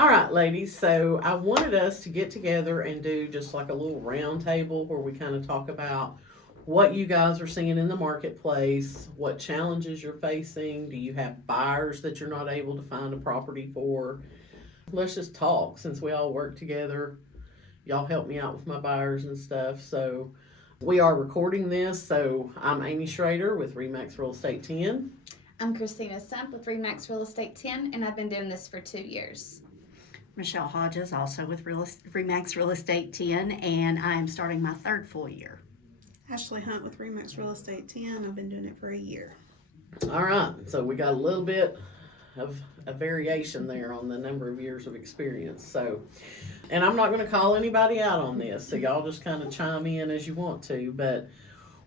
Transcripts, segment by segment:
All right, ladies. So I wanted us to get together and do just like a little round table where we kind of talk about what you guys are seeing in the marketplace, what challenges you're facing. Do you have buyers that you're not able to find a property for? Let's just talk since we all work together. Y'all help me out with my buyers and stuff. So we are recording this. So I'm Amy Shrader with Remax Real Estate 10. I'm Christina Stump with Remax Real Estate 10, and I've been doing this for 2 years. Michelle Hodges, also with Remax Real Estate 10, and I am starting my third full year. Ashley Hunt with Remax Real Estate 10. I've been doing it for a year. All right. So we got a little bit of a variation there on the number of years of experience. So, and I'm not going to call anybody out on this. So y'all just kind of chime in as you want to. But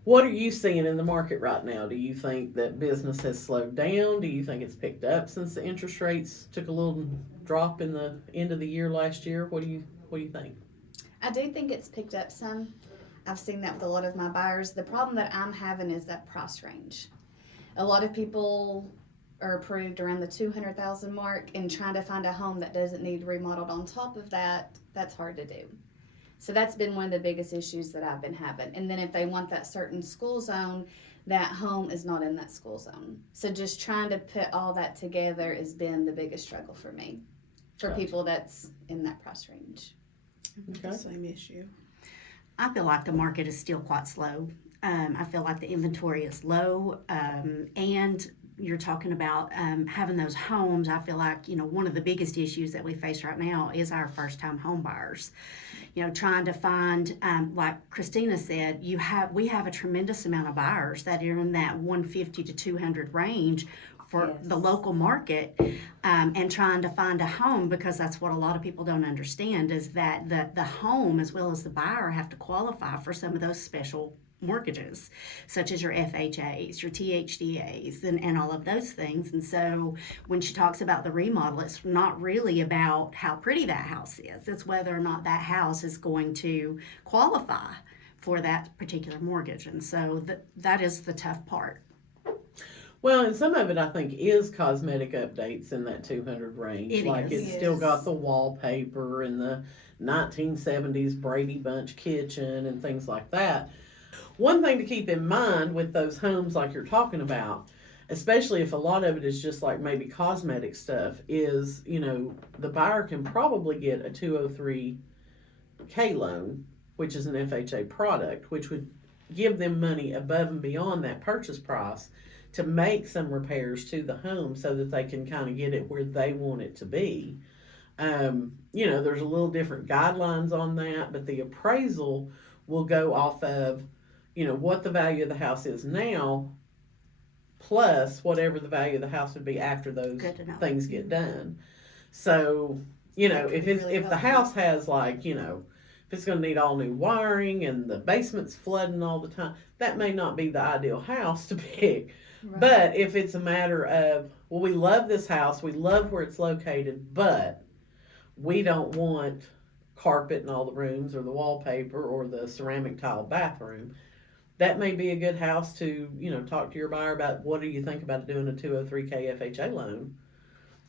what are you seeing in the market right now? Do you think that business has slowed down? Do you think it's picked up since the interest rates took a little drop in the end of the year last year? What do you think? I do think it's picked up some. I've seen that with a lot of my buyers. The problem that I'm having is that price range. A lot of people are approved around the 200,000 mark, and trying to find a home that doesn't need remodeled on top of that, that's hard to do. So that's been one of the biggest issues that I've been having. And then if they want that certain school zone, that home is not in that school zone. So just trying to put all that together has been the biggest struggle for me, for Gotcha. people that's in that price range. Okay. Same issue. I feel like the market is still quite slow. I feel like the inventory is low, and you're talking about having those homes. I feel like, one of the biggest issues that we face right now is our first-time home buyers. Trying to find, like Christina said, we have a tremendous amount of buyers that are in that 150 to 200 range for Yes. the local market, and trying to find a home, because that's what a lot of people don't understand, is that the home as well as the buyer have to qualify for some of those special mortgages, such as your FHAs, your THDAs, and all of those things. And so when she talks about the remodel, it's not really about how pretty that house is. It's whether or not that house is going to qualify for that particular mortgage. And so that is the tough part. Well, and some of it I think is cosmetic updates in that 200 range. It like is. it's still got the wallpaper and the 1970s Brady Bunch kitchen and things like that. One thing to keep in mind with those homes like you're talking about, especially if a lot of it is just like maybe cosmetic stuff, is, the buyer can probably get a 203K loan, which is an FHA product, which would give them money above and beyond that purchase price to make some repairs to the home so that they can kind of get it where they want it to be. There's a little different guidelines on that, but the appraisal will go off of, what the value of the house is now, plus whatever the value of the house would be after those things get done. So, if it's, really if the helpful. house has like, if it's going to need all new wiring and the basement's flooding all the time, that may not be the ideal house to pick. Right. But if it's a matter of, well, we love this house, we love where it's located, but we don't want carpet in all the rooms or the wallpaper or the ceramic tile bathroom, that may be a good house to, talk to your buyer about what do you think about doing a 203K FHA loan.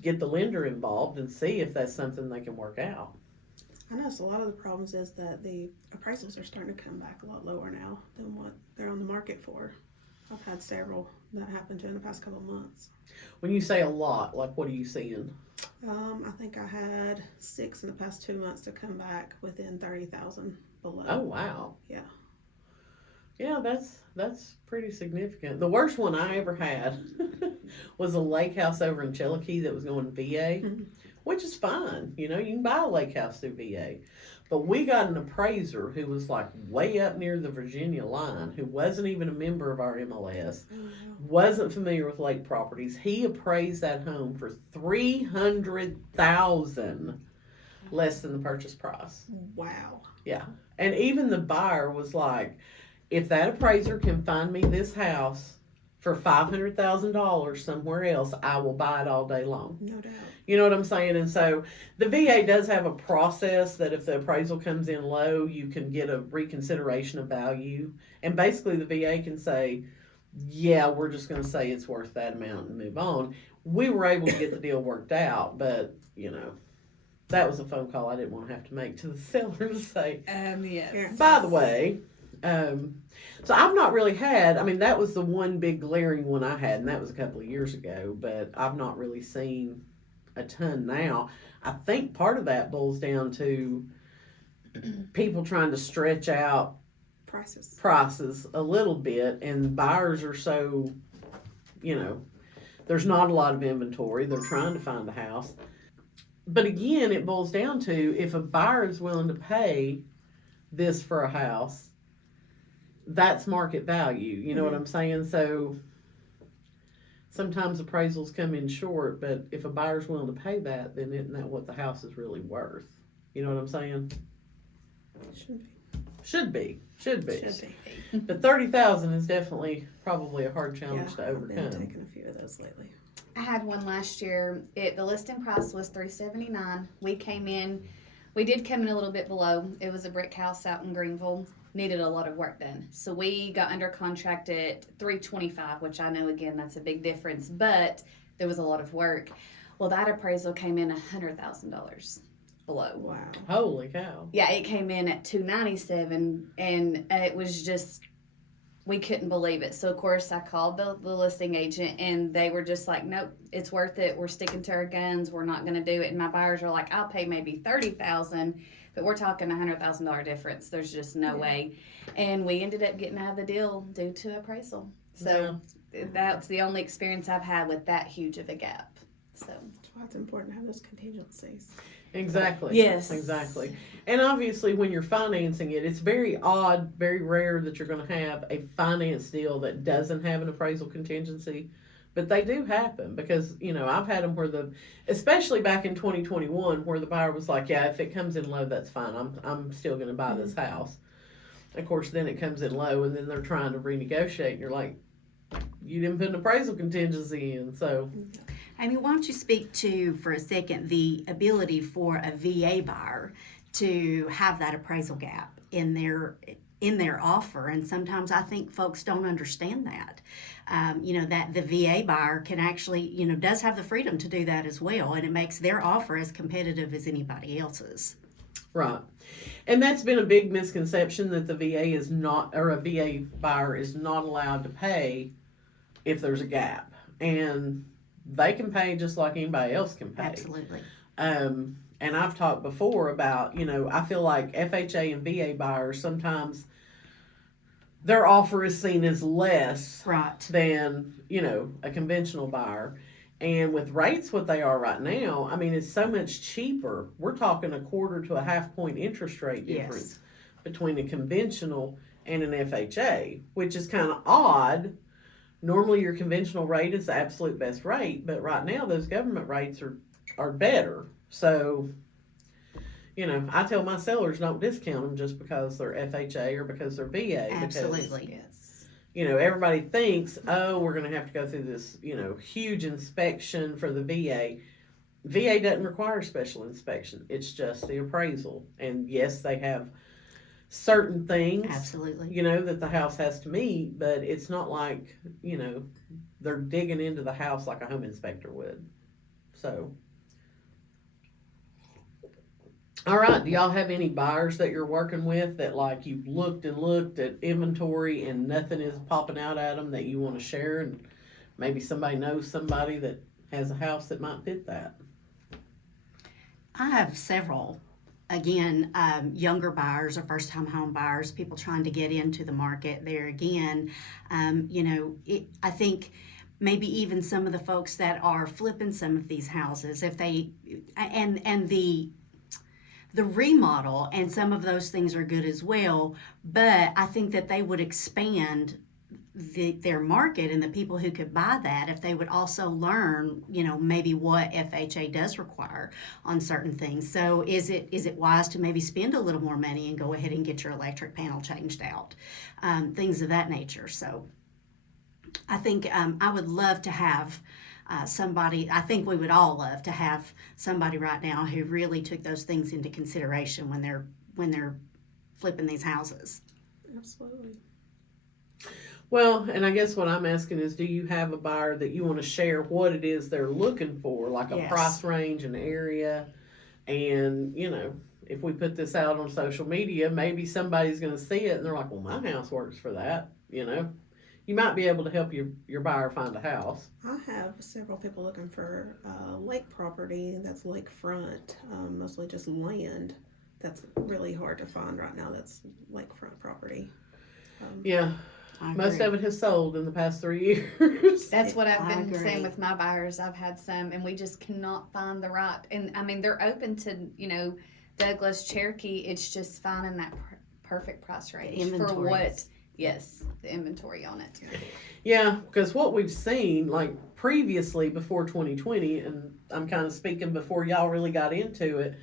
Get the lender involved and see if that's something they can work out. I noticed a lot of the problems is that the appraisals are starting to come back a lot lower now than what they're on the market for. I've had several that happened to in the past couple of months. When you say a lot, like what are you seeing? I think I had 6 in the past 2 months to come back within 30,000 below. Oh, wow. Yeah. Yeah, that's pretty significant. The worst one I ever had was a lake house over in Cherokee that was going VA, which is fine. You can buy a lake house through VA. But we got an appraiser who was like way up near the Virginia line, who wasn't even a member of our MLS, wasn't familiar with lake properties. He appraised that home for $300,000 less than the purchase price. Wow. Yeah. And even the buyer was like, if that appraiser can find me this house for $500,000 somewhere else, I will buy it all day long. No doubt. You know what I'm saying? And so the VA does have a process that if the appraisal comes in low, you can get a reconsideration of value. And basically the VA can say, yeah, we're just going to say it's worth that amount and move on. We were able to get the deal worked out, but, that was a phone call I didn't want to have to make to the seller to say, Yes. by the way, so I've not really had, I mean, that was the one big glaring one I had, and that was a couple of years ago, but I've not really seen a ton now. I think part of that boils down to people trying to stretch out prices a little bit, and buyers are so, there's not a lot of inventory. They're trying to find a house. But again, it boils down to if a buyer is willing to pay this for a house, that's market value. You know what I'm saying? So sometimes appraisals come in short, but if a buyer's willing to pay that, then isn't that what the house is really worth? You know what I'm saying? Should be. But 30,000 is definitely probably a hard challenge to overcome. I've been taking a few of those lately. I had one last year. The listing price was $379. We did come in a little bit below. It was a brick house out in Greenville. Needed a lot of work done. So we got under contract at $325, which I know, again, that's a big difference, but there was a lot of work. Well, that appraisal came in $100,000 below. Wow. Holy cow. Yeah, it came in at $297, and it was just, we couldn't believe it. So, of course, I called the listing agent, and they were just like, nope, it's worth it. We're sticking to our guns. We're not going to do it. And my buyers are like, I'll pay maybe $30,000, but we're talking $100,000 difference. There's just no way. And we ended up getting out of the deal due to appraisal. So that's the only experience I've had with that huge of a gap. So That's why it's important to have those contingencies. Exactly. Yes. Exactly. And obviously, when you're financing it, it's very odd, very rare that you're going to have a finance deal that doesn't have an appraisal contingency. But they do happen because, I've had them where especially back in 2021, where the buyer was like, yeah, if it comes in low, that's fine. I'm still going to buy this house. Of course, then it comes in low, and then they're trying to renegotiate, and you're like, you didn't put an appraisal contingency in, so. Amy, why don't you speak to, for a second, the ability for a VA buyer to have that appraisal gap in their offer, and sometimes I think folks don't understand that. That the VA buyer can actually, does have the freedom to do that as well, and it makes their offer as competitive as anybody else's. Right. And that's been a big misconception that the VA is not, or a VA buyer is not allowed to pay if there's a gap. And they can pay just like anybody else can pay. Absolutely. And I've talked before about, I feel like FHA and VA buyers, sometimes their offer is seen as less than, a conventional buyer. And with rates what they are right now, I mean, it's so much cheaper. We're talking 1/4 to a 1/2 point interest rate difference between a conventional and an FHA, which is kind of odd. Normally your conventional rate is the absolute best rate, but right now those government rates are better. So, I tell my sellers don't discount them just because they're FHA or because they're VA. Absolutely. yes. Everybody thinks, oh, we're going to have to go through this, huge inspection for the VA. VA doesn't require special inspection. It's just the appraisal. And yes, they have certain things, Absolutely. That the house has to meet, but it's not like, they're digging into the house like a home inspector would. So, all right, do y'all have any buyers that you're working with that like you've looked and looked at inventory and nothing is popping out at them that you want to share, and maybe somebody knows somebody that has a house that might fit that? I have several. Again, younger buyers or first-time home buyers, people trying to get into the market there again. I think maybe even some of the folks that are flipping some of these houses, if they, and the remodel and some of those things are good as well, but I think that they would expand their market and the people who could buy that if they would also learn, maybe what FHA does require on certain things. So is it wise to maybe spend a little more money and go ahead and get your electric panel changed out? Things of that nature. So I think I would love to have somebody, I think we would all love to have somebody right now who really took those things into consideration when they're flipping these houses. Absolutely. Well, and I guess what I'm asking is, do you have a buyer that you want to share what it is they're looking for, like a Yes. price range, an area, And, you know, if we put this out on social media, maybe somebody's going to see it and they're like, well, my house works for that. You know, you might be able to help your buyer find a house. I have several people looking for lake property that's lakefront, mostly just land. That's really hard to find right now. That's lakefront property. Yeah. I Most agree. of it has sold in the past 3 years. That's what I've I been agree. saying with my buyers. I've had some, and we just cannot find the right. And I mean, they're open to, you know, Douglas, Cherokee. It's just finding that perfect price range for inventory. what. Yes, the inventory on it. Yeah, because what we've seen, like previously before 2020, and I'm kind of speaking before y'all really got into it,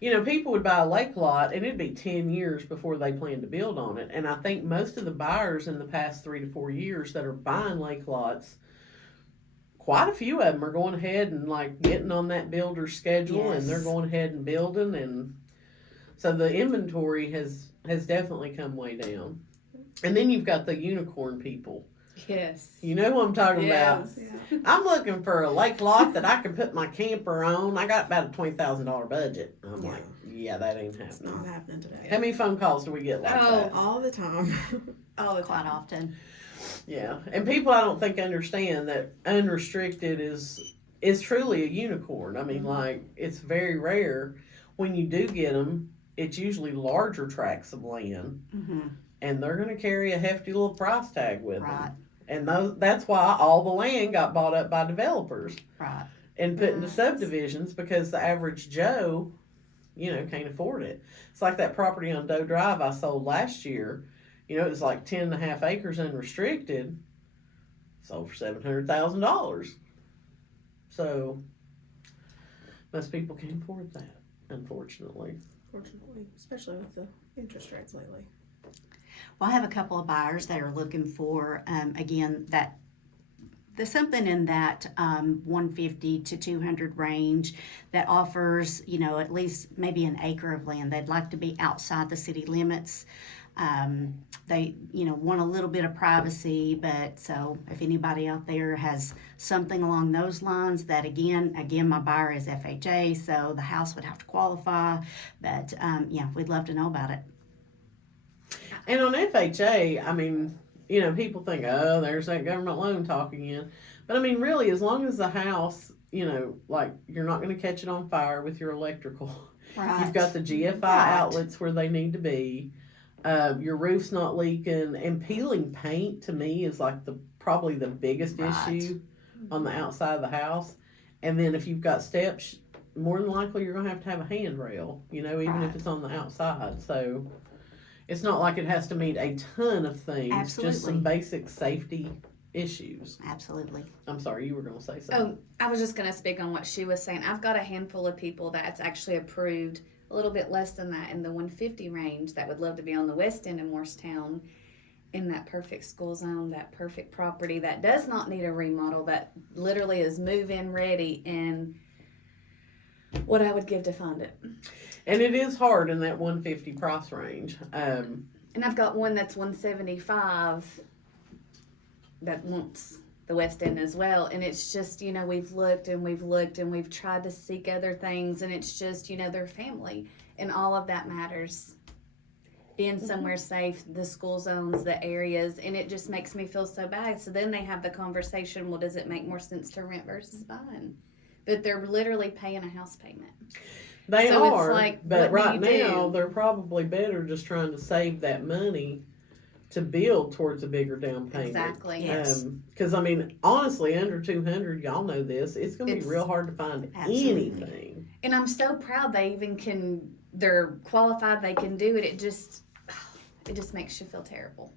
you know, people would buy a lake lot and it'd be 10 years before they planned to build on it. And I think most of the buyers in the past 3 to 4 years that are buying lake lots, quite a few of them are going ahead and like getting on that builder's schedule, and they're Yes. going ahead and building. And so the inventory has definitely come way down. And then you've got the unicorn people. Yes. You know what I'm talking about? Yes. Yeah. I'm looking for a lake lot that I can put my camper on. I got about a $20,000 budget. I'm Yeah. like, yeah, that ain't It's happening. not happening today. How many phone calls do we get like Oh. that? All the time. All the Quite time. often. Yeah, and people I don't think understand that unrestricted is truly a unicorn. I mean, like it's very rare when you do get them. It's usually larger tracts of land, Mm-hmm. and they're going to carry a hefty little price tag with Right. them. And that's why all the land got bought up by developers Right. and put into Nice. subdivisions, because the average Joe, you know, can't afford it. It's like that property on Doe Drive I sold last year. You know, it was like 10.5 acres unrestricted. Sold for $700,000. So most people can't afford that, unfortunately. Fortunately, especially with the interest rates lately. Well, I have a couple of buyers that are looking for, again, that there's something in that 150 to 200 range that offers, you know, at least maybe an acre of land. They'd like to be outside the city limits. They, you know, want a little bit of privacy, but so if anybody out there has something along those lines, that again, my buyer is FHA, so the house would have to qualify, but yeah, we'd love to know about it. And on FHA, I mean, you know, people think, oh, there's that government loan talk again. But I mean, really, as long as the house, you know, like you're not going to catch it on fire with your electrical. Right. You've got the GFI Right. outlets where they need to be. Your roof's not leaking, and peeling paint to me is like probably the biggest Right. issue on the outside of the house. And then if you've got steps, more than likely you're gonna have a handrail, you know, even if Right. it's on the outside. So it's not like it has to meet a ton of things, just Absolutely. some basic safety issues. Absolutely. I'm sorry, you were gonna say something. Oh, I was just going to speak on what she was saying. I've got a handful of people that's actually approved a little bit less than that in the 150 range that would love to be on the west end of Morristown in that perfect school zone, that perfect property that does not need a remodel, that literally is move-in ready, and what I would give to find it. And it is hard in that 150 price range. And I've got one that's 175 that wants the west end as well, and it's just, you know, we've looked and we've tried to seek other things, and it's just, you know, their family, and all of that matters, being somewhere safe, the school zones, the areas, and it just makes me feel so bad. So then they have the conversation, well, does it make more sense to rent versus buying? But they're literally paying a house payment. They So it's are, like, but what right do you now do? they're probably better just trying to save that money to build towards a bigger down payment. Exactly. Yes. Because I mean, honestly, under 200, y'all know this. It's going to be It's- real hard to find Absolutely. anything. And I'm so proud they even they're qualified, they can do it. It just makes you feel terrible.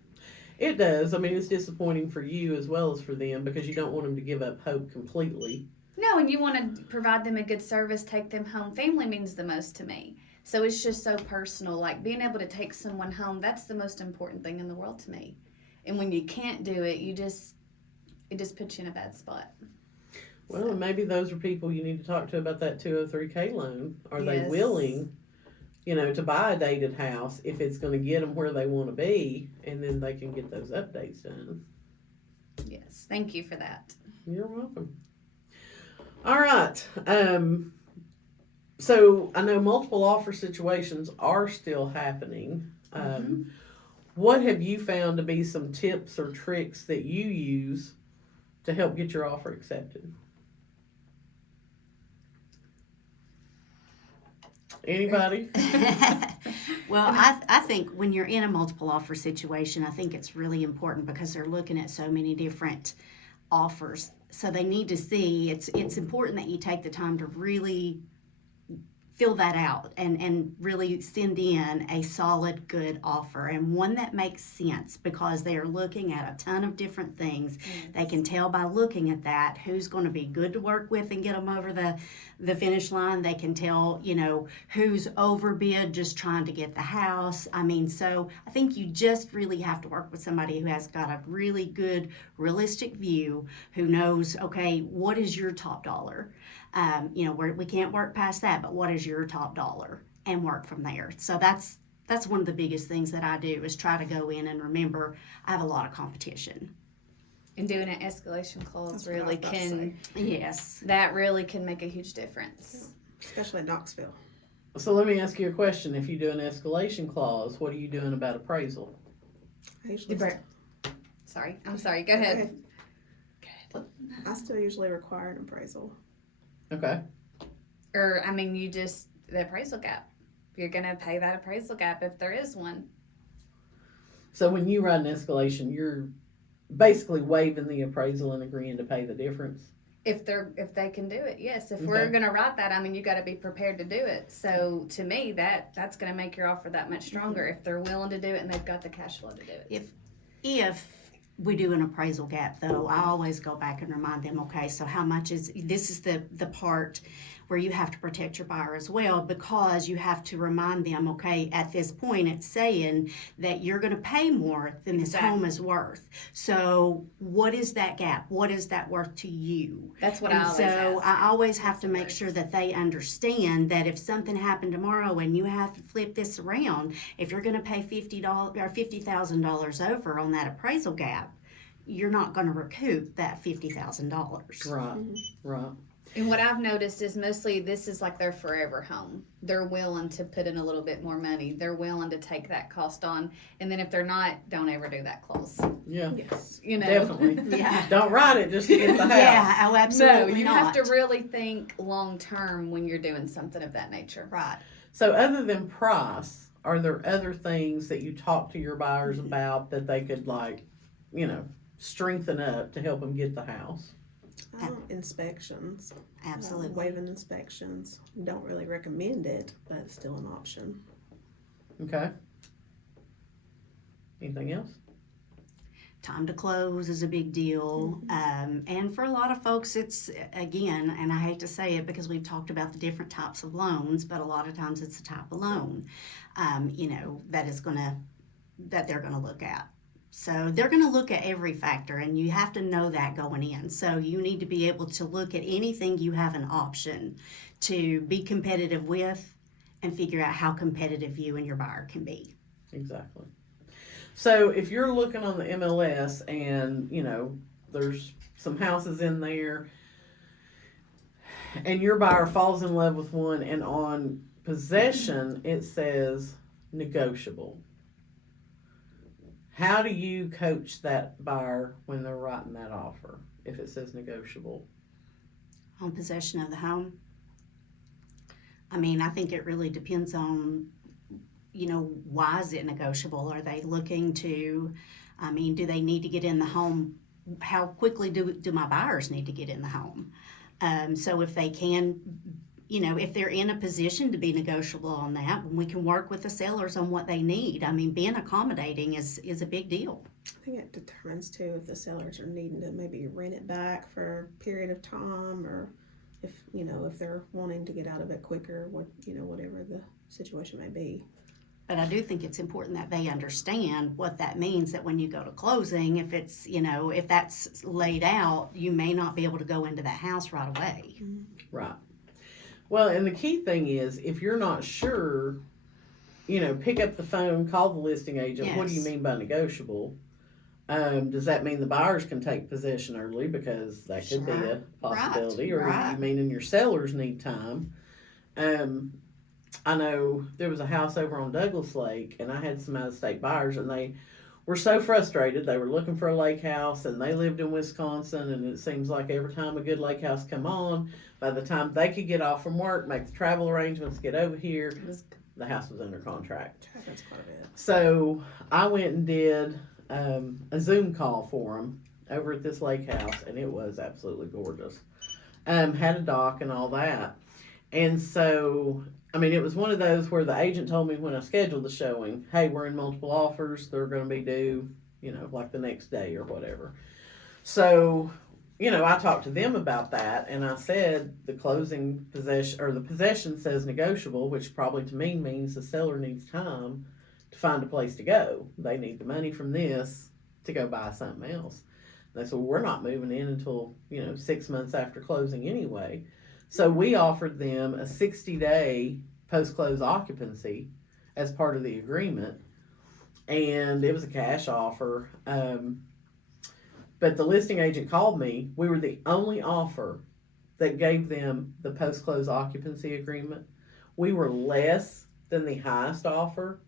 It does. I mean, it's disappointing for you as well as for them, because you don't want them to give up hope completely. No, and you want to provide them a good service, take them home. Family means the most to me. So it's just so personal. Like being able to take someone home, that's the most important thing in the world to me. And when you can't do it, it just puts you in a bad spot. Well, and maybe those are people you need to talk to about that 203K loan. Are they Yes. willing, you know, to buy a dated house if it's going to get them where they want to be, and then they can get those updates done. Yes. Thank you for that. You're welcome. All right. So I know multiple offer situations are still happening. What have you found to be some tips or tricks that you use to help get your offer accepted? Anybody? Well, I think when you're in a multiple offer situation, I think it's really important because they're looking at so many different offers. So they need to see, it's important that you take the time to really fill that out and really send in a solid, good offer and one that makes sense because they are looking at a ton of different things. They can tell by looking at that who's going to be good to work with and get them over the finish line. They can tell, who's overbid just trying to get the house. I mean, so I think you just really have to work with somebody who has got a really good, realistic view, who knows, okay, what is your top dollar? We can't work past that, but what is your top dollar, and work from there. So that's one of the biggest things that I do is try to go in and remember I have a lot of competition. And doing an escalation clause That's what I really was about to can, Yes. that really can make a huge difference. Especially in Knoxville. So let me ask you a question. If you do an escalation clause, what are you doing about appraisal? I usually Sorry, I'm sorry, go ahead. I still usually require an appraisal. Okay. Or, the appraisal gap. You're going to pay that appraisal gap if there is one. So when you write an escalation, you're basically waiving the appraisal and agreeing to pay the difference. If they can do it, yes. If Okay. we're going to write that, you got to be prepared to do it. So to me, that's going to make your offer that much stronger if they're willing to do it and they've got the cash flow to do it. If we do an appraisal gap, though, I always go back and remind them, okay, so how much this is the part where you have to protect your buyer as well, because you have to remind them, okay, at this point it's saying that you're going to pay more than this home is worth. So what is that gap? What is that worth to you? That's what And I always so ask. I always have to make sure that they understand that if something happened tomorrow and you have to flip this around, if you're going to pay $50 or $50,000 over on that appraisal gap, you're not going to recoup that $50,000. Right. Right. And what I've noticed is mostly this is like their forever home. They're willing to put in a little bit more money. They're willing to take that cost on. And then if they're not, don't ever do that clause. Yeah. Yes. Definitely. Yeah. Don't write it just to get the house. Yeah, oh, absolutely No, you not. have to really think long term when you're doing something of that nature. Right. So other than price, are there other things that you talk to your buyers about that they could strengthen up to help them get the house? Inspections. Absolutely. Waiving inspections. Don't really recommend it, but it's still an option. Okay. Anything else? Time to close is a big deal. And for a lot of folks, it's, again, and I hate to say it because we've talked about the different types of loans, but a lot of times it's the type of loan, that they're going to look at. So they're going to look at every factor, and you have to know that going in. So you need to be able to look at anything you have an option to be competitive with and figure out how competitive you and your buyer can be. Exactly. So if you're looking on the MLS and, there's some houses in there and your buyer falls in love with one and on possession it says negotiable, how do you coach that buyer when they're writing that offer if it says negotiable? On possession of the home? I think it really depends on, why is it negotiable? Are they looking to, do they need to get in the home? How quickly do my buyers need to get in the home? So if they can, if they're in a position to be negotiable on that, we can work with the sellers on what they need. Being accommodating is a big deal. I think it determines too if the sellers are needing to maybe rent it back for a period of time, or if they're wanting to get out of it quicker, whatever the situation may be. But I do think it's important that they understand what that means, that when you go to closing, if it's, if that's laid out, you may not be able to go into that house right away. Right. Well, and the key thing is, if you're not sure, pick up the phone, call the listing agent. Yes. What do you mean by negotiable? Does that mean the buyers can take possession early? Because that could be Sure. a possibility. Right. Or Right. you meaning your sellers need time? I know there was a house over on Douglas Lake, and I had some out-of-state buyers, and they were so frustrated. They were looking for a lake house, and they lived in Wisconsin, and it seems like every time a good lake house come on, by the time they could get off from work, make the travel arrangements, get over here, the house was under contract. That's quite a bit. So I went and did a Zoom call for them over at this lake house, and it was absolutely gorgeous. Had a dock and all that. And so, I mean, it was one of those where the agent told me when I scheduled the showing, hey, we're in multiple offers. They're going to be due, like the next day or whatever. So, I talked to them about that, and I said the closing possession, or the possession says negotiable, which probably to me means the seller needs time to find a place to go. They need the money from this to go buy something else. They said, well, we're not moving in until, 6 months after closing anyway. So we offered them a 60-day post-close occupancy as part of the agreement. And it was a cash offer. But the listing agent called me. We were the only offer that gave them the post-close occupancy agreement. We were less than the highest offer.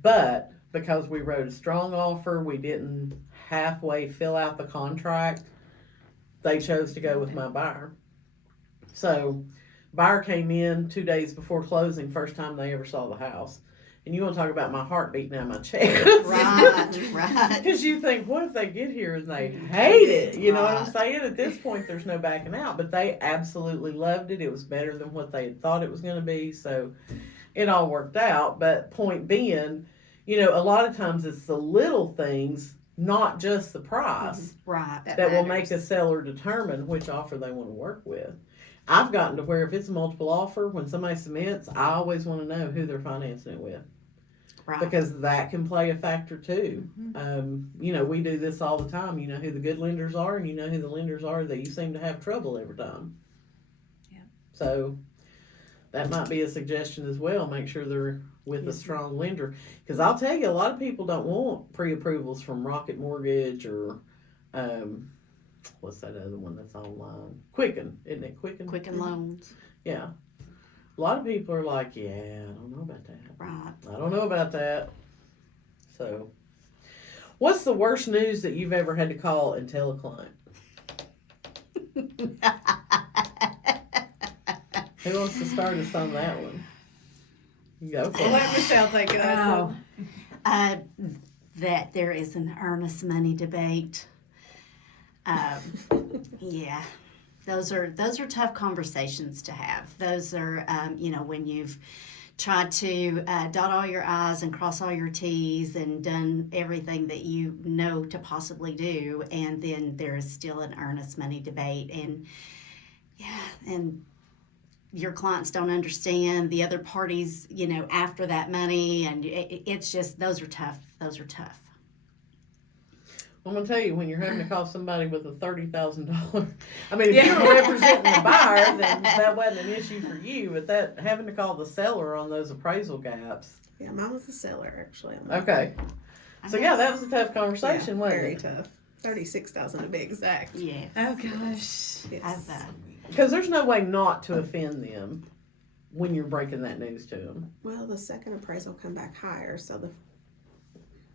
But because we wrote a strong offer, we didn't halfway fill out the contract, they chose to go with my buyer. So, buyer came in 2 days before closing, first time they ever saw the house. And you want to talk about my heart beating out my chest. Right. Because you think, what if they get here and they hate it? You know what I'm saying? At this point, there's no backing out. But they absolutely loved it. It was better than what they had thought it was going to be. So, it all worked out. But point being, a lot of times it's the little things, not just the price, Right. that will make a seller determine which offer they want to work with. I've gotten to where if it's a multiple offer, when somebody submits, I always want to know who they're financing it with. Right. Because that can play a factor too. We do this all the time. You know who the good lenders are, and you know who the lenders are that you seem to have trouble every time. Yeah. So that might be a suggestion as well. Make sure they're with a strong lender. Because I'll tell you, a lot of people don't want pre-approvals from Rocket Mortgage or what's that other one that's online? Quicken, isn't it? Quicken Loans. Yeah. A lot of people are like, yeah, I don't know about that. Right. I don't know about that. So, what's the worst news that you've ever had to call and tell a client? Who wants to start us on that one? Go for it. Let Michelle take it. Oh, that there is an earnest money debate. Yeah, those are tough conversations to have. Those are, when you've tried to dot all your I's and cross all your T's and done everything that you know to possibly do, and then there is still an earnest money debate, and your clients don't understand the other parties, after that money, and it's just, those are tough. I'm going to tell you, when you're having to call somebody with a $30,000, I mean, if you were representing the buyer, then that wasn't an issue for you, but that having to call the seller on those appraisal gaps. Yeah, mine was the seller, actually. Okay. So, yeah, that was a tough conversation, wasn't very it? tough. 36,000 to be exact. Yeah. Oh gosh. Yes. Because there's no way not to offend them when you're breaking that news to them. Well, the second appraisal come back higher, so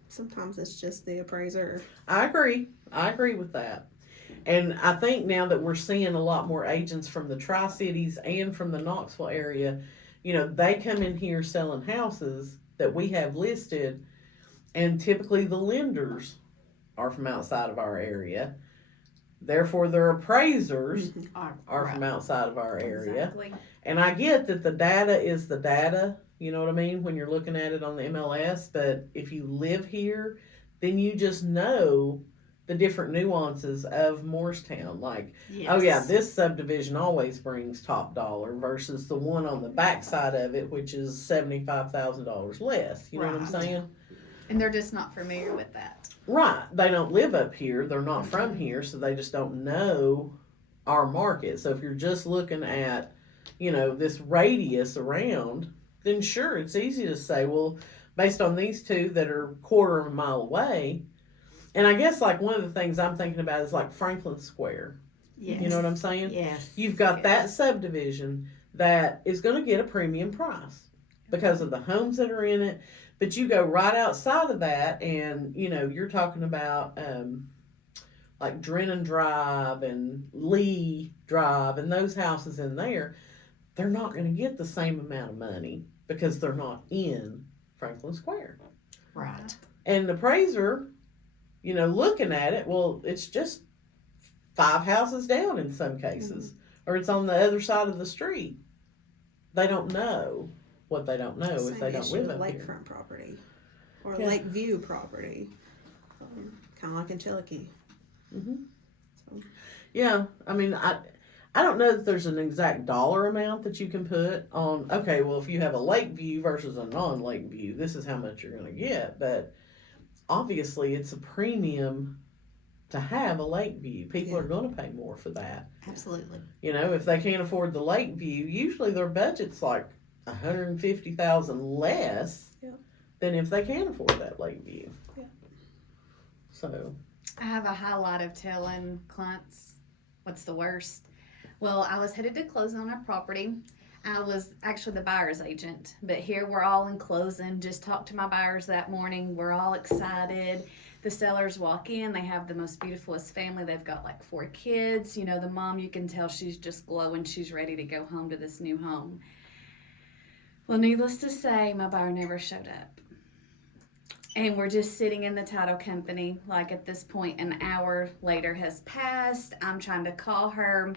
sometimes it's just the appraiser. I agree with that. And I think now that we're seeing a lot more agents from the Tri-Cities and from the Knoxville area, they come in here selling houses that we have listed, and typically the lenders are from outside of our area. Therefore, their appraisers are from outside of our area. Exactly. And I get that the data is the data, you know what I mean, when you're looking at it on the MLS. But if you live here, then you just know the different nuances of Morristown. Like, oh yeah, this subdivision always brings top dollar versus the one on the backside of it, which is $75,000 less. You know what I'm saying? And they're just not familiar with that. Right. They don't live up here. They're not from here, so they just don't know our market. So if you're just looking at, this radius around, then sure, it's easy to say, well, based on these two that are quarter of a mile away. And I guess like one of the things I'm thinking about is like Franklin Square. Yes. You know what I'm saying? Yes. You've got that subdivision that is going to get a premium price because of the homes that are in it. But you go right outside of that, and you're talking about like Drennan Drive and Lee Drive and those houses in there. They're not going to get the same amount of money because they're not in Franklin Square. Right. And the appraiser, looking at it, well, it's just 5 houses down in some cases, or it's on the other side of the street. They don't know what they don't know if they don't live up here. Lakefront property or Yeah. Lakeview property, kind of like in Chillicothe. Yeah, I mean, I don't know that there's an exact dollar amount that you can put on. Okay, well, if you have a lake view versus a non-lake view, this is how much you're going to get. But obviously, it's a premium to have a lake view. People are going to pay more for that. Absolutely. If they can't afford the lake view, usually their budget's like $150,000 less than if they can afford that lake view. Yeah. So I have a highlight of telling clients what's the worst. Well, I was headed to close on a property. I was actually the buyer's agent, but here we're all in closing. Just talked to my buyers that morning. We're all excited. The sellers walk in. They have the most beautifulest family. They've got like 4 kids. The mom, you can tell she's just glowing. She's ready to go home to this new home. Well, needless to say, my buyer never showed up. And we're just sitting in the title company. Like at this point, an hour later has passed. I'm trying to call her.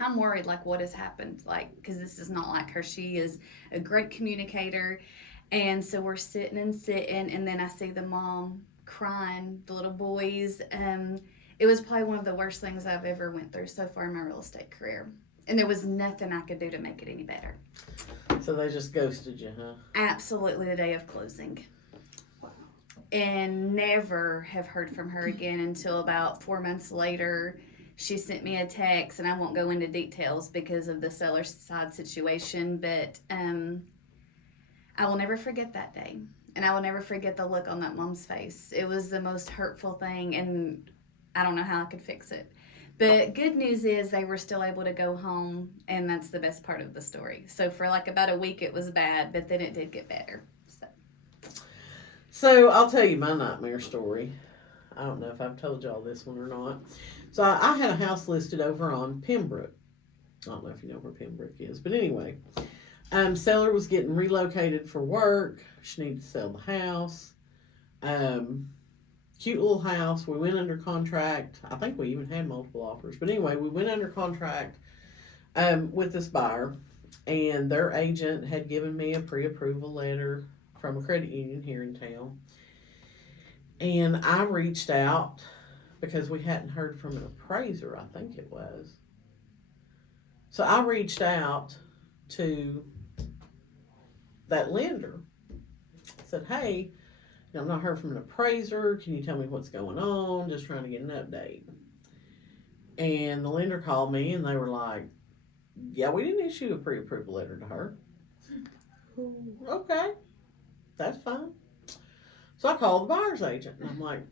I'm worried, like, what has happened? Like, because this is not like her. She is a great communicator. And so we're sitting, and then I see the mom crying, the little boys. It was probably one of the worst things I've ever went through so far in my real estate career. And there was nothing I could do to make it any better. So they just ghosted you, huh? Absolutely, the day of closing. And never have heard from her again until about 4 months later. She sent me a text, and I won't go into details because of the seller side situation, but I will never forget that day. And I will never forget the look on that mom's face. It was the most hurtful thing, and I don't know how I could fix it. But good news is they were still able to go home, and that's the best part of the story. So for like about a week it was bad, but then it did get better. So I'll tell you my nightmare story. I don't know if I've told y'all this one or not. So I had a house listed over on Pembroke. I don't know if you know where Pembroke is, but anyway. Seller was getting relocated for work. She needed to sell the house. Cute little house. We went under contract. I think we even had multiple offers. But anyway, we went under contract with this buyer. And their agent had given me a pre-approval letter from a credit union here in town. And I reached out because we hadn't heard from an appraiser, I think it was. So I reached out to that lender. Said, hey, I've not heard from an appraiser. Can you tell me what's going on? Just trying to get an update. And the lender called me and they were like, yeah, we didn't issue a pre-approval letter to her. Okay, that's fine. So I called the buyer's agent and I'm like,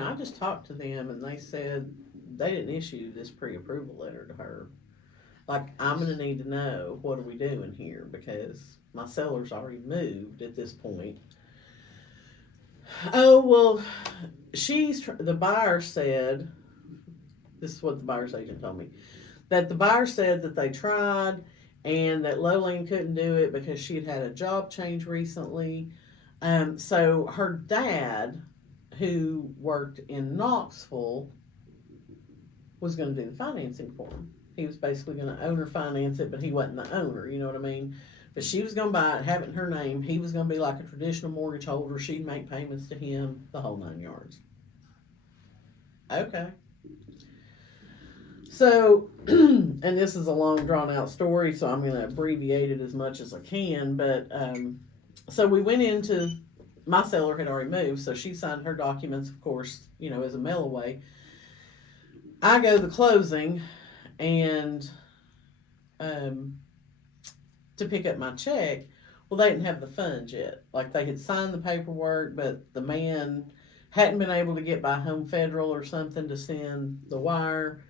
I just talked to them and they said they didn't issue this pre-approval letter to her. Like, I'm going to need to know, what are we doing here? Because my seller's already moved at this point. Oh, well, the buyer said, this is what the buyer's agent told me, that the buyer said that they tried and that Lolene couldn't do it because she had a job change recently. So her dad, who worked in Knoxville, was going to do the financing for him. He was basically going to owner finance it, but he wasn't the owner, you know what I mean? But she was going to buy it, have it in her name. He was going to be like a traditional mortgage holder. She'd make payments to him, the whole 9 yards. Okay. So, and this is a long drawn out story, so I'm going to abbreviate it as much as I can. But, so we went into, my seller had already moved, so she signed her documents, of course, as a mail away. I go to the closing and to pick up my check. Well, they didn't have the funds yet. Like, they had signed the paperwork, but the man hadn't been able to get by Home Federal or something to send the wire.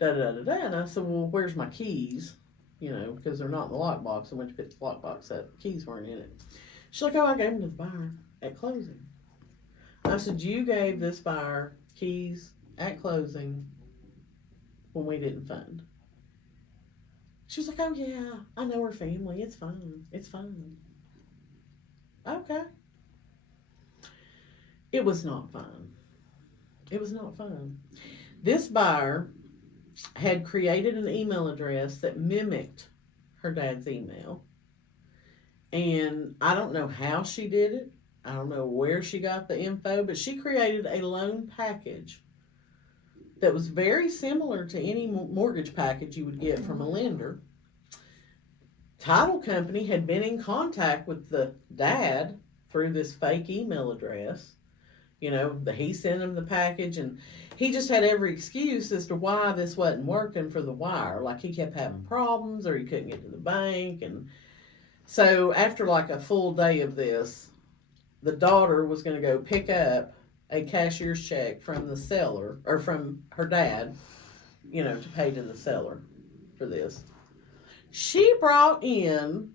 And I said, well, where's my keys? you know, because they're not in the lockbox. I went to pick the lockbox up. Keys weren't in it. She's like, oh, I gave them to the buyer at closing. I said, you gave this buyer keys at closing when we didn't fund. She was like, oh, yeah, I know her family. It's fine. It's fine. Okay. It was not fun. It was not fun. This buyer had created an email address that mimicked her dad's email. And I don't know how she did it. I don't know where she got the info, but she created a loan package that was very similar to any mortgage package you would get from a lender. Title company had been in contact with the dad through this fake email address. You know, he sent him the package, and he just had every excuse as to why this wasn't working for the wire. Like, he kept having problems, or he couldn't get to the bank. And so after like a full day of this, the daughter was going to go pick up a cashier's check from the seller, or from her dad, you know, to pay to the seller for this. She brought in,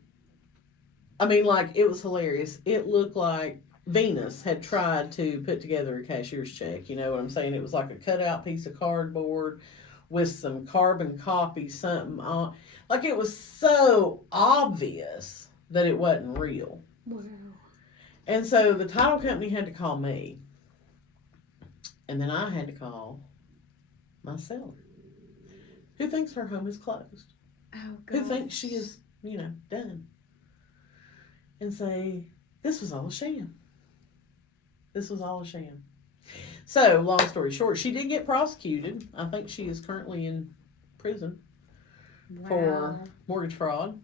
I mean, like, it was hilarious. It looked like Venus had tried to put together a cashier's check. You know what I'm saying? It was like a cutout piece of cardboard with some carbon copy, something on. Like, it was so obvious that it wasn't real. Wow. And so the title company had to call me. And then I had to call my seller, who thinks her home is closed. Oh, God. Who thinks she is, you know, done. And say, this was all a sham. This was all a sham. So, long story short, she did get prosecuted. I think she is currently in prison for mortgage fraud,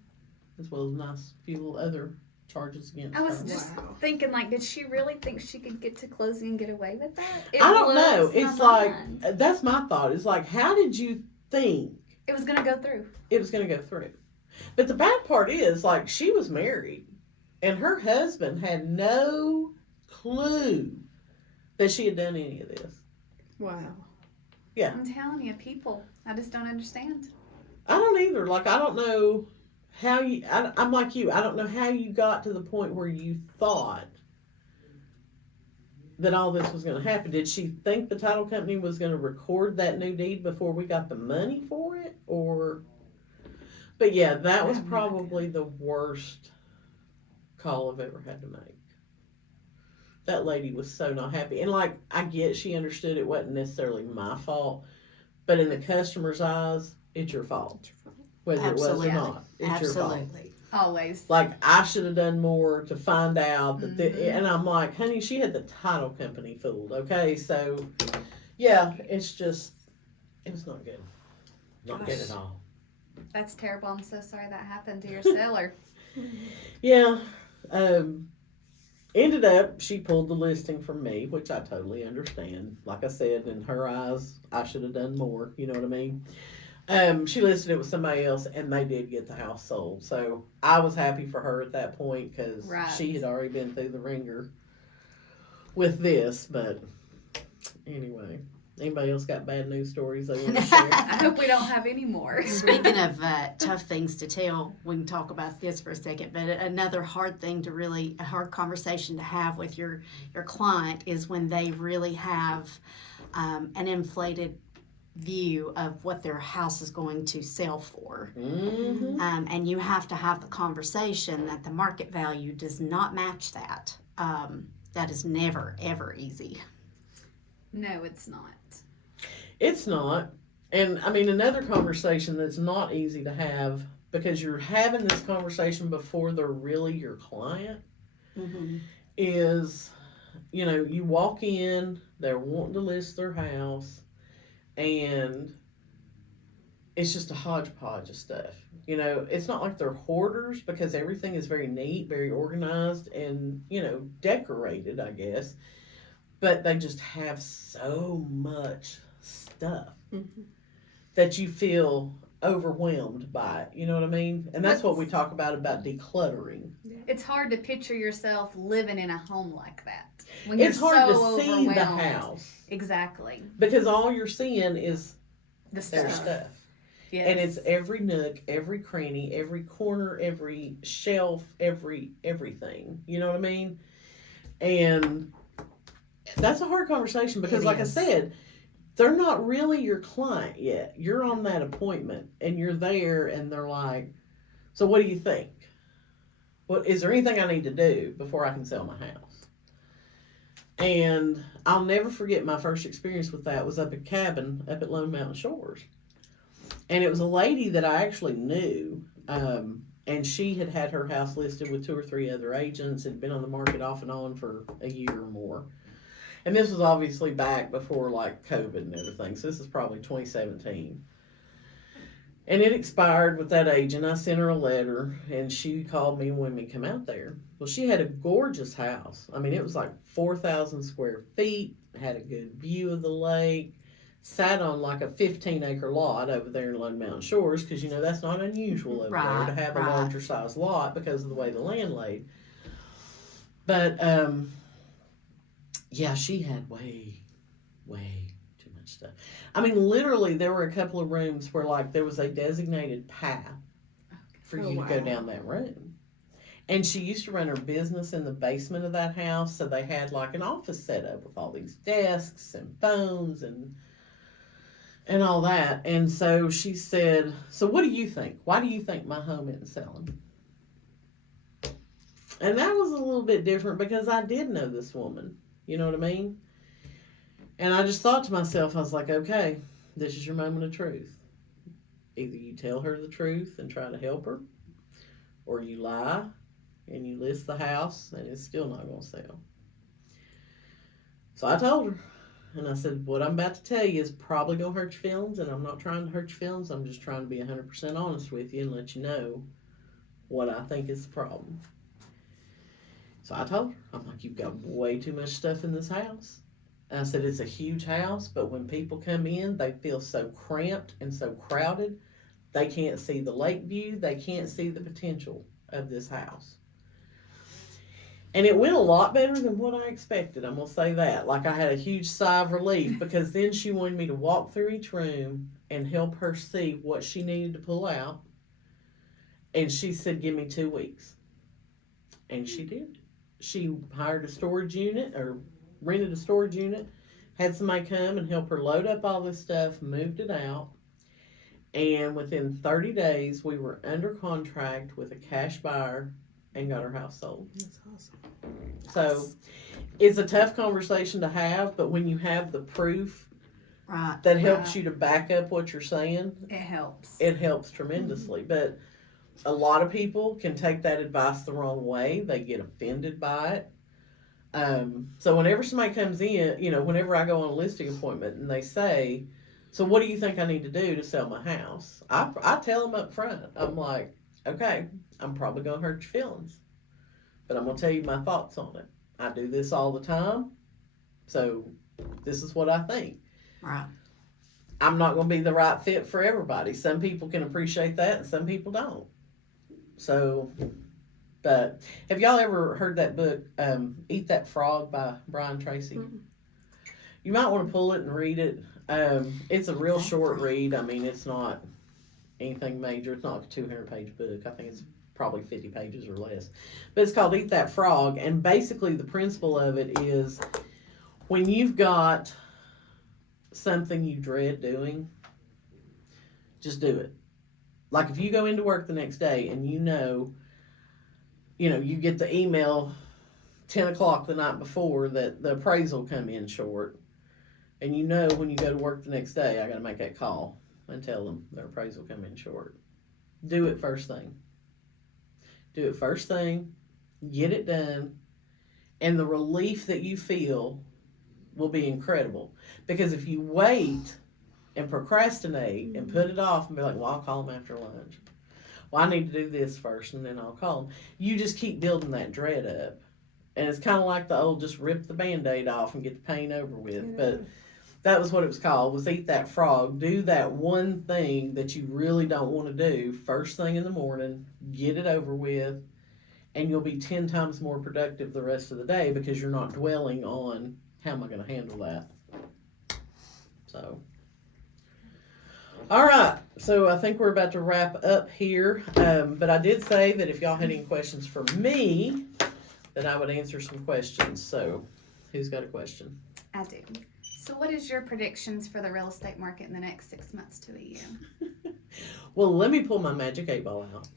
as well as a nice few other charges against I was her. just Wow. thinking, like, did she really think she could get to closing and get away with that? It I don't know. blows my It's like, mind. that's my thought. It's like, how did you think It was going to go through. it was going to go through? But the bad part is, like, she was married, and her husband had no clue that she had done any of this. Wow. I'm telling you, people, I just don't understand. I don't either. Like, I don't know how you, I'm like you, I don't know how you got to the point where you thought that all this was going to happen. Did she think the title company was going to record that new deed before we got the money for it? Or, but yeah, that was probably the worst call I've ever had to make. That lady was so not happy. And like, I get she understood it wasn't necessarily my fault, but in the customer's eyes, it's your fault. Whether Absolutely. it was or not. It's your fault. Absolutely. Always. Like, I should have done more to find out that and I'm like, honey, she had the title company fooled. Okay, so yeah, it's just, it was not good. Not good at all. That's terrible. I'm so sorry that happened to your seller. Yeah. Ended up, she pulled the listing from me, which I totally understand. Like I said, in her eyes, I should have done more. You know what I mean? She listed it with somebody else, and they did get the house sold. So I was happy for her at that point, because Right. she had already been through the ringer with this. But anyway, anybody else got bad news stories they want to share? I hope we don't have any more. Speaking of tough things to tell, we can talk about this for a second. But another hard thing to really, a hard conversation to have with your client is when they really have an inflated view of what their house is going to sell for. Mm-hmm. And you have to have the conversation that the market value does not match that. That is never, ever easy. No, it's not. It's not. And I mean, another conversation that's not easy to have, because you're having this conversation before they're really your client, is, you know, you walk in, they're wanting to list their house, and it's just a hodgepodge of stuff. You know, it's not like they're hoarders, because everything is very neat, very organized, and, you know, decorated, I guess. But they just have so much stuff that you feel overwhelmed by it. You know what I mean? And that's what we talk about decluttering. It's hard to picture yourself living in a home like that. When It's you're hard so to see the overwhelmed. house, Exactly. because all you're seeing is The their stuff. stuff. Yes. And it's every nook, every cranny, every corner, every shelf, everything. You know what I mean? And that's a hard conversation because, It like is. I said, they're not really your client yet. You're on that appointment and you're there, and they're like, "So, what do you think? What is there anything I need to do before I can sell my house?" And I'll never forget my first experience with that was up at cabin up at Lone Mountain Shores, and it was a lady that I actually knew. And she had had her house listed with 2 or 3 other agents, had been on the market off and on for a year or more. And this was obviously back before like COVID and everything. So this is probably 2017. And it expired with that agent. I sent her a letter and she called me and wanted me to come out there. Well, she had a gorgeous house. I mean, it was like 4,000 square feet, had a good view of the lake, sat on like a 15-acre lot over there in Lone Mountain Shores, because you know that's not unusual over Right, there to have a right. larger size lot because of the way the land laid. But yeah, she had way too much stuff. I mean, literally, there were a couple of rooms where like there was a designated path for Oh, you to go wow. down that room. And she used to run her business in the basement of that house, so they had like an office set up with all these desks and phones and all that. And so she said, "So what do you think? Why do you think my home isn't selling?" And that was a little bit different because I did know this woman. You know what I mean? And I just thought to myself, I was like, okay, this is your moment of truth. Either you tell her the truth and try to help her, or you lie and you list the house and it's still not going to sell. So I told her, and I said, what I'm about to tell you is probably going to hurt your feelings, and I'm not trying to hurt your feelings. I'm just trying to be 100% honest with you and let you know what I think is the problem. So I told her, I'm like, you've got way too much stuff in this house. And I said, it's a huge house, but when people come in, they feel so cramped and so crowded, they can't see the lake view, they can't see the potential of this house. And it went a lot better than what I expected, I'm going to say that. Like, I had a huge sigh of relief, because then she wanted me to walk through each room and help her see what she needed to pull out. And she said, give me 2 weeks. And she did. She hired a storage unit, or rented a storage unit, had somebody come and help her load up all this stuff, moved it out. And within 30 days, we were under contract with a cash buyer and got our house sold. That's awesome. So it's a tough conversation to have, but when you have the proof Right. that helps right. you to back up what you're saying, It helps. it helps tremendously. But a lot of people can take that advice the wrong way. They get offended by it. So whenever somebody comes in, you know, whenever I go on a listing appointment and they say, so what do you think I need to do to sell my house? I tell them up front. I'm like, okay, I'm probably going to hurt your feelings, but I'm going to tell you my thoughts on it. I do this all the time, so this is what I think. Right. I'm not going to be the right fit for everybody. Some people can appreciate that and some people don't. So, but have y'all ever heard that book, Eat That Frog by Brian Tracy? Mm-mm. You might want to pull it and read it. It's a real short read. I mean, it's not anything major. It's not a 200-page book. I think it's probably 50 pages or less. But it's called Eat That Frog. And basically the principle of it is, when you've got something you dread doing, just do it. Like if you go into work the next day and you know, you get the email 10 o'clock the night before that the appraisal come in short, and you know when you go to work the next day, I got to make that call and tell them their appraisal come in short. Do it first thing. Do it first thing. Get it done. And the relief that you feel will be incredible. Because if you wait and procrastinate and put it off and be like, well, I'll call them after lunch. Well, I need to do this first and then I'll call them. You just keep building that dread up. And it's kind of like the old just rip the Band-Aid off and get the pain over with. But that was what it was called, was Eat That Frog. Do that one thing that you really don't want to do first thing in the morning. Get it over with. And you'll be 10 times more productive the rest of the day, because you're not dwelling on, how am I going to handle that? So, All right, so I think we're about to wrap up here. But I did say that if y'all had any questions for me, that I would answer some questions. So, who's got a question? I do. So, what is your predictions for the real estate market in the next 6 months to a year? Well, let me pull my magic 8 ball out.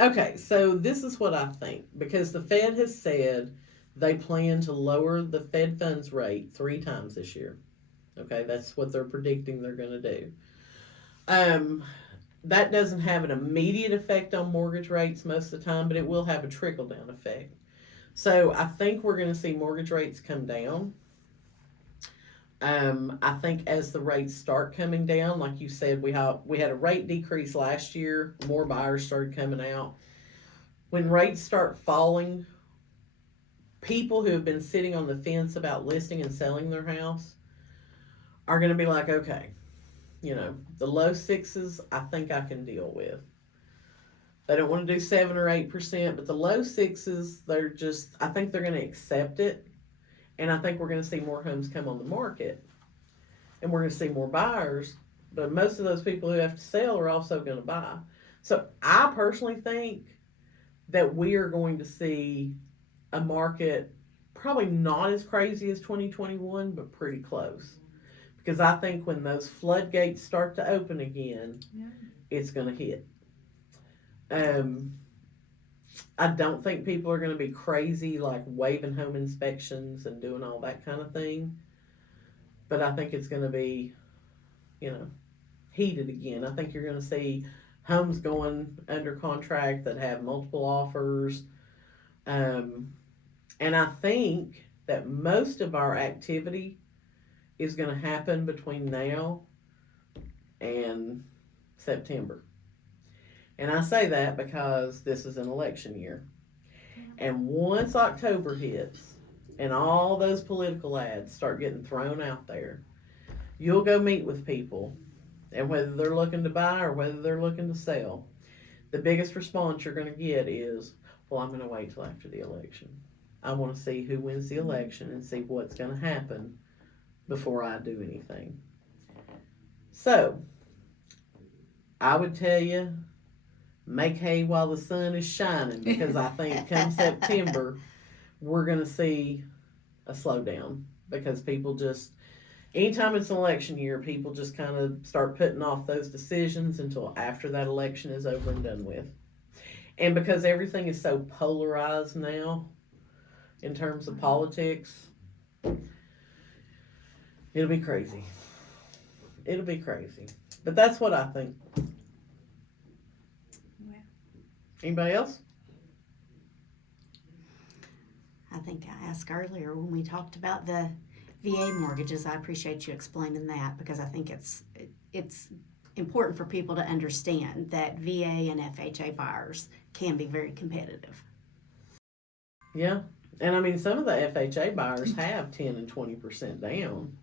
Okay, so this is what I think, because the Fed has said they plan to lower the Fed funds rate 3 times this year. Okay, that's what they're predicting they're going to do. That doesn't have an immediate effect on mortgage rates most of the time, but it will have a trickle down effect. So I think we're going to see mortgage rates come down. I think as the rates start coming down, like you said, we had a rate decrease last year. More buyers started coming out. When rates start falling, people who have been sitting on the fence about listing and selling their house are going to be like, okay, the low 6s, I think I can deal with. They don't want to do 7 or 8%, but the low 6s, I think they're going to accept it. And I think we're going to see more homes come on the market. And we're going to see more buyers. But most of those people who have to sell are also going to buy. So I personally think that we are going to see a market probably not as crazy as 2021, but pretty close. Because I think when those floodgates start to open again, it's going to hit. I don't think people are going to be crazy like waiving home inspections and doing all that kind of thing. But I think it's going to be, heated again. I think you're going to see homes going under contract that have multiple offers. And I think that most of our activity is going to happen between now and September. And I say that because this is an election year. And once October hits and all those political ads start getting thrown out there, you'll go meet with people, and whether they're looking to buy or whether they're looking to sell, the biggest response you're going to get is, well, I'm going to wait till after the election. I want to see who wins the election and see what's going to happen before I do anything. So, I would tell you, make hay while the sun is shining, because I think come September, we're going to see a slowdown, because people just, anytime it's an election year, people just kind of start putting off those decisions until after that election is over and done with. And because everything is so polarized now in terms of politics, it'll be crazy. It'll be crazy. But that's what I think. Anybody else? I think I asked earlier when we talked about the VA mortgages. I appreciate you explaining that, because I think it's important for people to understand that VA and FHA buyers can be very competitive. Yeah. And I mean, some of the FHA buyers have 10 and 20% down.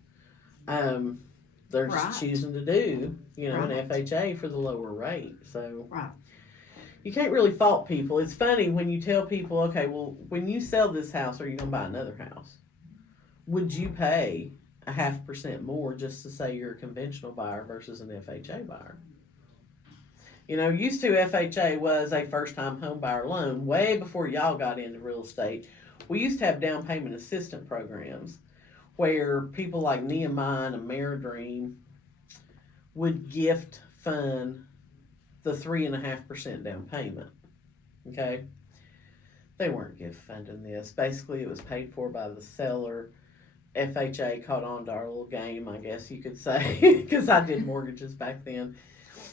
They're just choosing to do, an FHA for the lower rate. So you can't really fault people. It's funny when you tell people, okay, well, when you sell this house, are you going to buy another house? Would you pay 0.5% more just to say you're a conventional buyer versus an FHA buyer? Used to FHA was a first-time home buyer loan way before y'all got into real estate. We used to have down payment assistance programs where people like Nehemiah and Ameridream would gift fund the 3.5% down payment. Okay? They weren't gift funding this. Basically, it was paid for by the seller. FHA caught on to our little game, I guess you could say, because I did mortgages back then.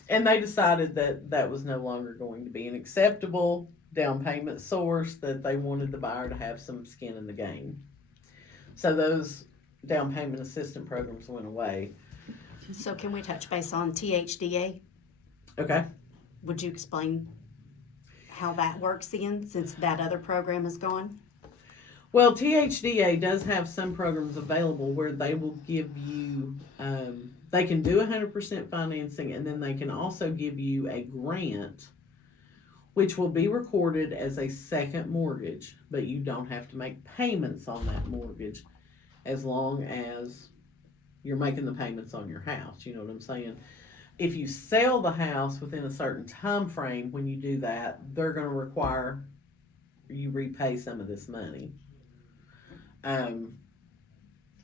And they decided that that was no longer going to be an acceptable down payment source, that they wanted the buyer to have some skin in the game. So those down payment assistance programs went away. So can we touch base on THDA? Okay. Would you explain how that works then, since that other program is gone? Well, THDA does have some programs available where they will give you, they can do 100% financing, and then they can also give you a grant, which will be recorded as a second mortgage, but you don't have to make payments on that mortgage as long as you're making the payments on your house. You know what I'm saying? If you sell the house within a certain time frame, when you do that, they're going to require you repay some of this money.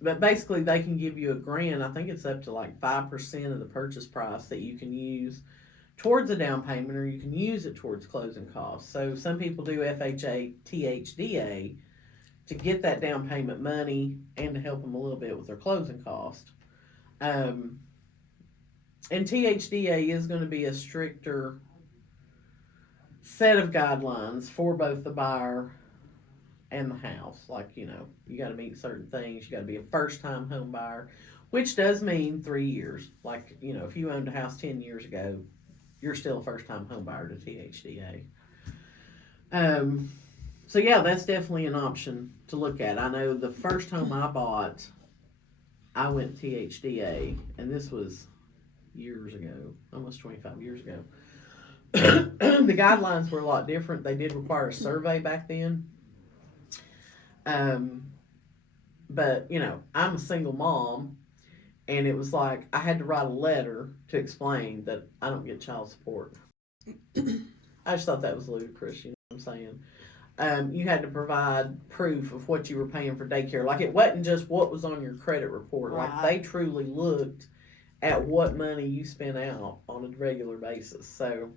But basically, they can give you a grant. I think it's up to like 5% of the purchase price that you can use towards a down payment, or you can use it towards closing costs. So some people do FHA, THDA to get that down payment money and to help them a little bit with their closing cost. And THDA is going to be a stricter set of guidelines for both the buyer and the house. Like, you know, you got to meet certain things. You got to be a first time home buyer, which does mean 3 years. Like, you know, if you owned a house 10 years ago, you're still a first time home buyer to THDA. So yeah, that's definitely an option to look at. I know the first home I bought, I went THDA, and this was years ago, almost 25 years ago. The guidelines were a lot different. They did require a survey back then. But you know, I'm a single mom, and it was like I had to write a letter to explain that I don't get child support. I just thought that was ludicrous, you know what I'm saying? You had to provide proof of what you were paying for daycare. Like, it wasn't just what was on your credit report. Right. Like, they truly looked at what money you spent out on a regular basis. So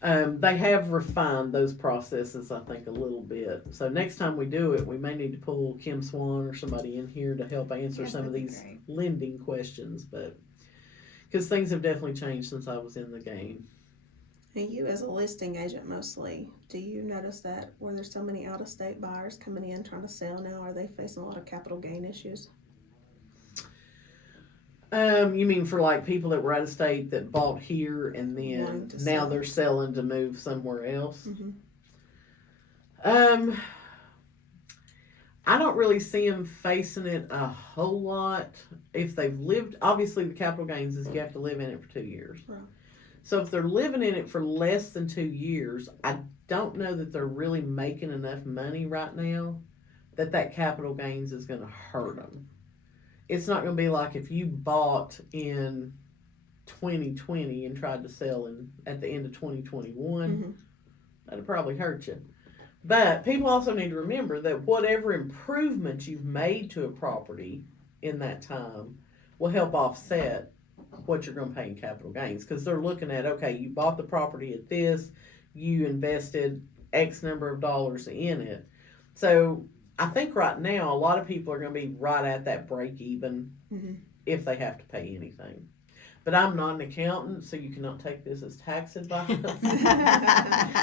they have refined those processes, I think, a little bit. So next time we do it, we may need to pull Kim Swan or somebody in here to help answer Yes, some of that'd be these great. lending questions. But because things have definitely changed since I was in the game. And you, as a listing agent mostly, do you notice that where there's so many out-of-state buyers coming in trying to sell now, are they facing a lot of capital gain issues? You mean for like people that were out of state that bought here and then Wanting to now sell. they're selling to move somewhere else? Mm-hmm. I don't really see them facing it a whole lot. If they've lived, obviously the capital gains is you have to live in it for 2 years. Right. So if they're living in it for less than 2 years, I don't know that they're really making enough money right now that capital gains is going to hurt them. It's not going to be like if you bought in 2020 and tried to sell at the end of 2021, Mm-hmm. that'd probably hurt you. But people also need to remember that whatever improvement you've made to a property in that time will help offset what you're going to pay in capital gains, because they're looking at, okay, you bought the property at this, you invested X number of dollars in it. So I think right now a lot of people are going to be right at that break even Mm-hmm. if they have to pay anything. But I'm not an accountant, so you cannot take this as tax advice.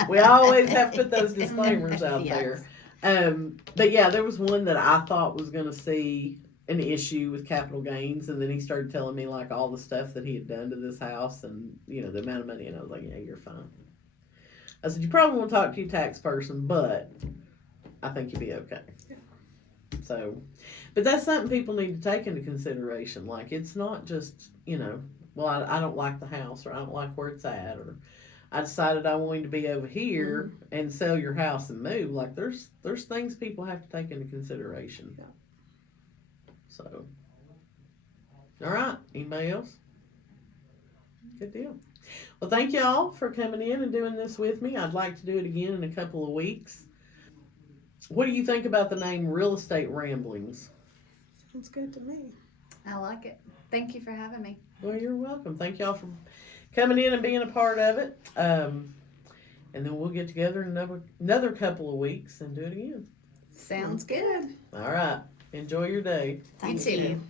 We always have to put those disclaimers out Yes. there. But yeah, there was one that I thought was going to see an issue with capital gains, and then he started telling me like all the stuff that he had done to this house and, you know, the amount of money, and I was like, yeah, you're fine. I said, you probably want to talk to your tax person, but I think you'll be okay. Yeah. So, but that's something people need to take into consideration. Like, it's not just, you know, well, I don't like the house, or I don't like where it's at, or I decided I wanted to be over here and sell your house and move. Like, there's things people have to take into consideration. Yeah. So, all right. Anybody else? Good deal. Well, thank y'all for coming in and doing this with me. I'd like to do it again in a couple of weeks. What do you think about the name Real Estate Ramblings? Sounds good to me. I like it. Thank you for having me. Well, you're welcome. Thank y'all for coming in and being a part of it. And then we'll get together in another couple of weeks and do it again. Sounds good. All right. Enjoy your day. Thank too. you.